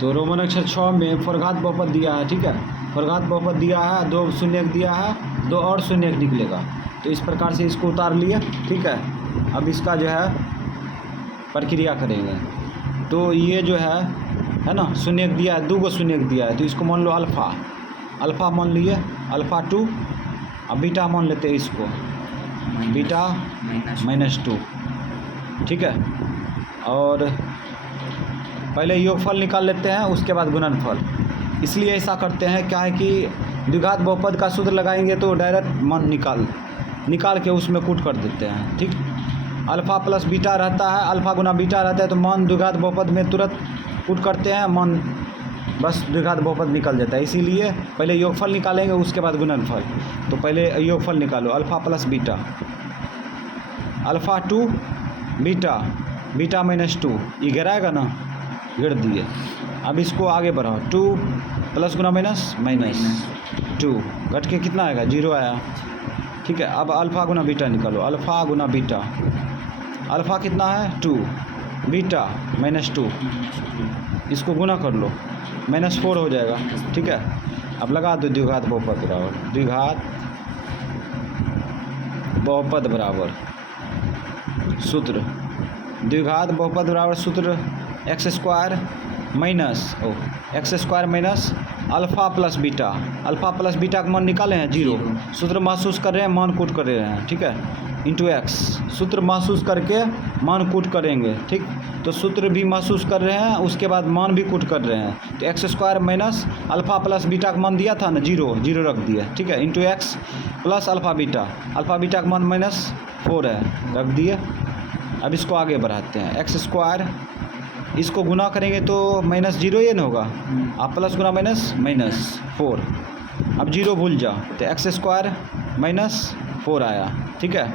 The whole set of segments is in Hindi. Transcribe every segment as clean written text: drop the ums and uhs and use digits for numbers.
तो रोमन अक्षर 6 में फरघात बहुपद दिया है, ठीक है। फरघात बहुपद दिया है, 2 शून्य दिया है, 2 और शून्य निकलेगा। तो इस प्रकार से इसको उतार लिए, ठीक है। अब इसका जो है प्रक्रिया करेंगे। तो ये जो है ना, शून्य दिया है, 2 शून्य दिया है, तो इसको मान लो अल्फ़ा, अल्फ़ा मान लिए, अल्फ़ा 2। अब बीटा मान लेते हैं इसको, बीटा -2, ठीक है। और पहले योगफल निकाल लेते हैं, उसके बाद गुणनफल। इसलिए ऐसा करते हैं, क्या है कि द्विघात बहुपद का सूत्र लगाएंगे तो डायरेक्ट मान निकाल के उसमें कूट कर देते हैं, ठीक। अल्फ़ा प्लस बीटा रहता है, अल्फ़ा गुना बीटा रहता है, तो मान द्विघात बहुपद में तुरंत कूट करते हैं, मान बस द्विघात बहुपद निकल जाता है। इसीलिए पहले योगफल निकालेंगे, उसके बाद गुणनफल। तो पहले योगफल निकालो, alpha plus beta, alpha 2 beta, beta -2, ये गिराएगा ना, गिर दिए। अब इसको आगे बढ़ाओ, 2 प्लस गुना -2, घट के कितना आएगा, 0 आया, ठीक है। अब अल्फ़ा गुना बीटा निकालो, अल्फ़ा गुना बीटा, अल्फ़ा कितना है 2, बीटा -2, इसको गुना कर लो, -4 हो जाएगा, ठीक है। अब लगा दो द्विघात बहुपद बराबर, द्विघात बहुपद बराबर सूत्र, द्विघात बहुपद बराबर सूत्र x² minus alpha plus beta, alpha plus beta का मान निकाले हैं 0, सूत्र महसूस कर रहे हैं, मान कूट कर रहे हैं, ठीक है, इंटू x, सूत्र महसूस करके मान कूट करेंगे, ठीक। तो सूत्र भी महसूस कर रहे हैं, उसके बाद मान भी कूट कर रहे हैं। तो x² minus alpha plus beta का मान दिया था ना 0 रख दिया, ठीक है, into x plus alpha beta का मान -4 है, रख दिए। अब इसको आगे बढ़ाते हैं, x², इसको गुना करेंगे तो -0 ये ना होगा, आप प्लस गुना -4, अब 0 भूल जाओ, तो x² -4 आया, ठीक है।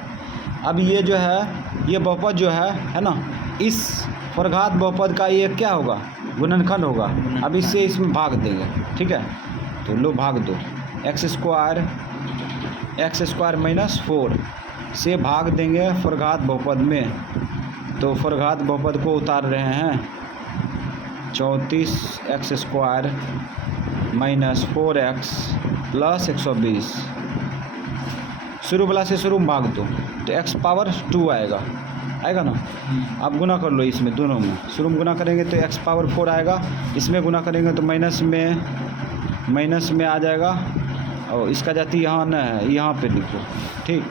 अब ये जो है, ये बहुपद जो है ना, इस फरघात बहुपद का ये क्या होगा, गुणनखंड होगा। अब इससे इसमें भाग देंगे, ठीक है। तो लो भाग दो, x² -4 से भाग देंगे फरघात बहुपद में। तो फरघात बहुपद को उतार रहे हैं, 34x² -4x + 120, शुरू वाला से शुरू में भाग दो, तो x पावर 2 आएगा ना। आप गुना कर लो इसमें दोनों में, शुरू में गुना करेंगे तो x पावर 4 आएगा, इसमें गुना करेंगे तो माइनस में आ जाएगा। और इसका जाति यहाँ न है, यहाँ पे लिखो, ठीक,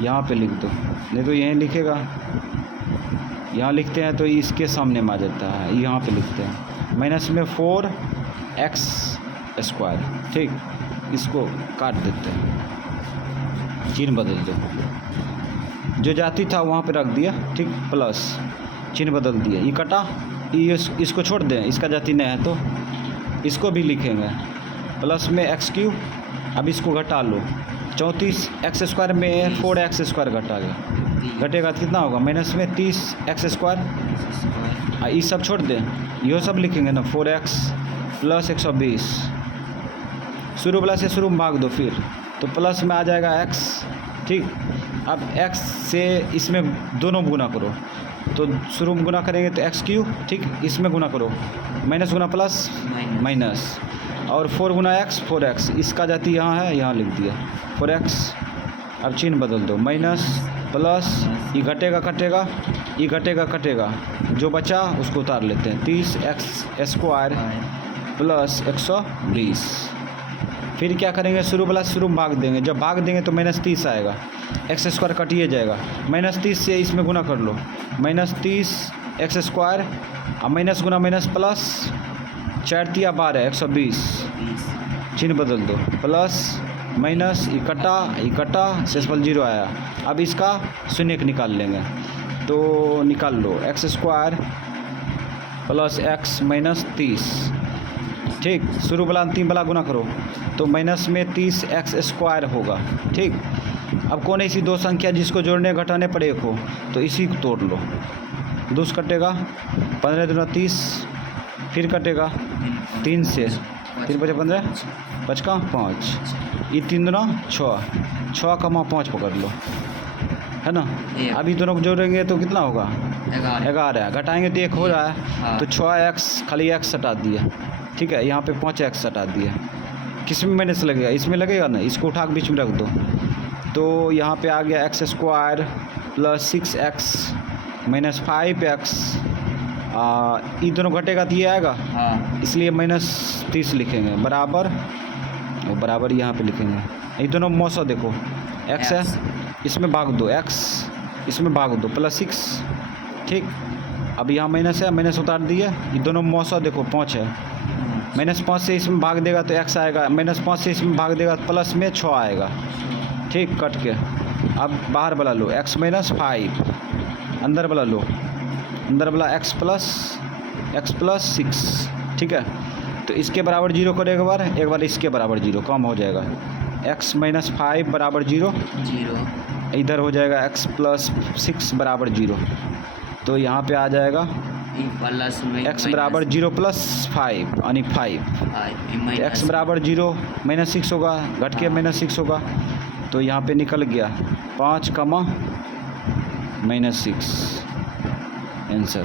यहाँ पे लिख दो, नहीं तो यहीं लिखेगा, यहाँ लिखते हैं तो इसके सामने में आ जाता है, यहाँ पे लिखते हैं -4x², ठीक। इसको काट देते हैं, चिन्ह बदल दो, जो जाति था वहाँ पे रख दिया, ठीक, प्लस चिन्ह बदल दिया, ये कटा, इसको छोड़ दें, इसका जाति नहीं है तो इसको भी लिखेंगे प्लस में x³। अब इसको घटा लो, 34x² में 4x² घटा गया, घटेगा तो कितना होगा, -30x², ये सब छोड़ दें, ये सब लिखेंगे ना, 4x + 120, शुरू वाला से शुरू में भाग दो फिर, तो प्लस में आ जाएगा x, ठीक। अब x से इसमें दोनों गुना करो, तो शुरू में गुना करेंगे तो x³, ठीक, इसमें गुना करो, माइनस गुना प्लस माइनस, और 4 गुना x 4x, इसका जाति यहाँ है, यहाँ लिख दिया 4x। अब चिन्ह बदल दो, माइनस प्लस, ये घटेगा, जो बचा उसको उतार लेते हैं, 30x² + 120। फिर क्या करेंगे, शुरू वाला शुरू में भाग देंगे, जब भाग देंगे तो -30 आएगा, x² कटिए जाएगा, -30 से इसमें गुना कर लो, -30x², अब माइनस गुना माइनस प्लस, 4 × 12 120, चिन्ह बदल दो, प्लस माइनस, इकट्ठा शेषफल 0 आया। अब इसका शून्य निकाल लेंगे, तो निकाल लो, x² + x -30, ठीक, शुरू वाला अंतिम वाला गुना करो तो माइनस में 30x² होगा, ठीक। अब कौन ऐसी दो संख्या जिसको जोड़ने घटाने पर 1 हो, तो इसी को तोड़ लो, 2 से कटेगा, 15 दूना 30, फिर कटेगा 3 से, 3 × 5 = 15, 5 का 5, ये 3 दूना 6, 6 का 5 पकड़ लो, है ना। अभी दोनों को जोड़ेंगे तो कितना होगा, 11 घटाएंगे तो 1 हो रहा है। हाँ। तो 6x खाली x हटा दिया, ठीक है। यहाँ पे 5x हटा दिया। किस में माइनस लगेगा? इसमें लगेगा ना, इसको उठा के बीच में रख दो। तो यहाँ पे आ गया x² plus 6x minus 5x। ये दोनों घटेगा तो ये आएगा, हाँ। इसलिए -30 लिखेंगे बराबर, और बराबर यहाँ पे लिखेंगे। ये दोनों मौसा देखो, x है, इसमें भाग दो, x इसमें भाग दो, प्लस 6, ठीक। अब यहाँ माइनस है, माइनस उतार दिया। ये दोनों मौसा देखो 5 है, -5 से इसमें भाग देगा तो x आएगा, -5 से इसमें भाग देगा तो प्लस में 6 आएगा, ठीक। कट के अब बाहर वाला लो, x - 5, अंदर वाला लो, अंदर वाला x प्लस 6, ठीक है। तो इसके बराबर 0 करो एक बार इसके बराबर 0 कम हो जाएगा, x - 5 बराबर 0, इधर हो जाएगा x प्लस 6 बराबर 0। तो यहाँ पे आ जाएगा x बराबर 0 प्लस 5 यानी 5। x बराबर 0 -6 होगा, घट के -6 होगा। तो यहाँ पे निकल गया 5, -6 आंसर।